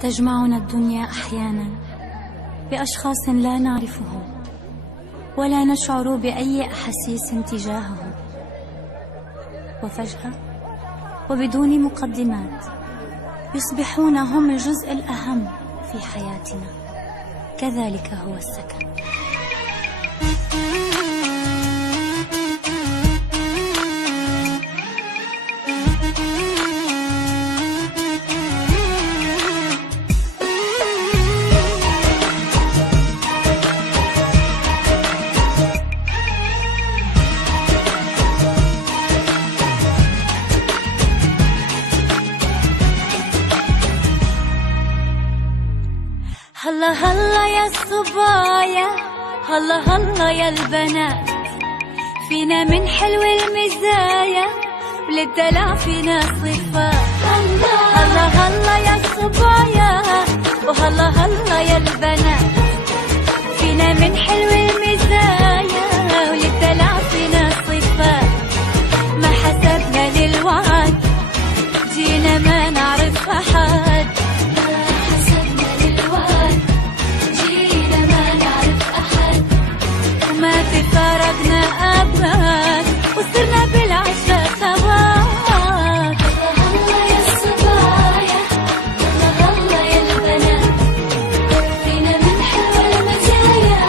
تجمعنا الدنيا أحيانا بأشخاص لا نعرفهم ولا نشعر بأي أحاسيس تجاههم، وفجأة وبدون مقدمات يصبحون هم الجزء الأهم في حياتنا. كذلك هو السكن. هلا هلا يا الصبايا، هلا هلا يا البنات، فينا من حلو المزايا وللدلع فينا صفات. هلا هلا يا الصبايا وهلا هلا يا البنات، فينا من حلو المزايا وللدلع فينا صفات. ما حسبنا للوعد جينا ما نعرف أحد، فرقنا أبد وصرنا بالعشرة خوات. هلا يا الصبايا هلا يا البنات، فينا من حلو المزايا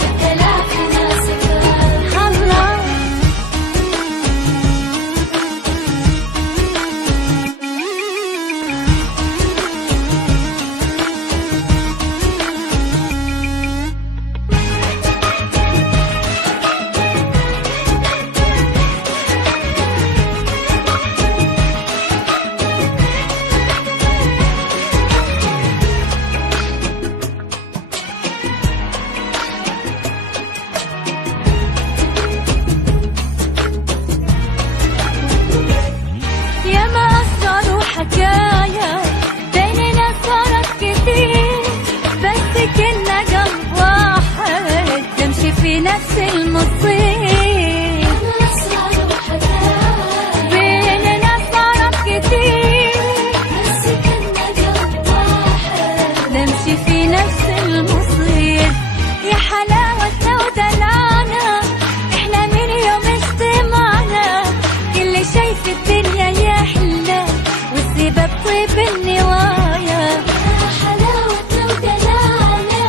والدلع فينا صفات. هلا حكاية بيننا صارت كثير، بس كنا قلب واحد نمشي في نفس المصير. بيننا صارت كثير، بس كنا قلب واحد نمشي في نفس المصير. يا حلاوتنا ودلعنا احنا من يوم اجتمعنا، كل شي في الدنيا يحلى والسبب طيب النوايا. يا حلاوتنا ودلعنا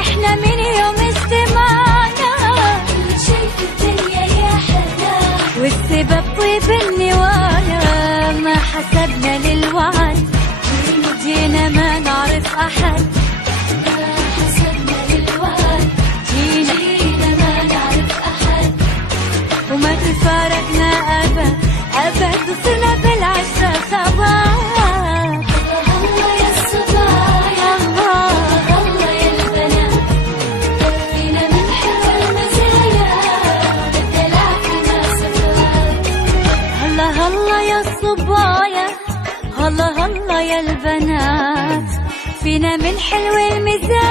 احنا من يوم اجتمعنا، كل شي في الدنيا يحلى والسبب طيب النوايا. ما حسبنا للوعد جينا ما نعرف أحد، ما حسبنا للوعد جينا ما نعرف أحد، وما تفارقنا أبد أبد وصرنا بالعشرة خوات. هلا يا الصبايا هلا يا البنات، فينا من حلو المزايا والدلع فينا صفات. هلا هلا يا الصبايا هلا هلا يا البنات، فينا من حلو المزايا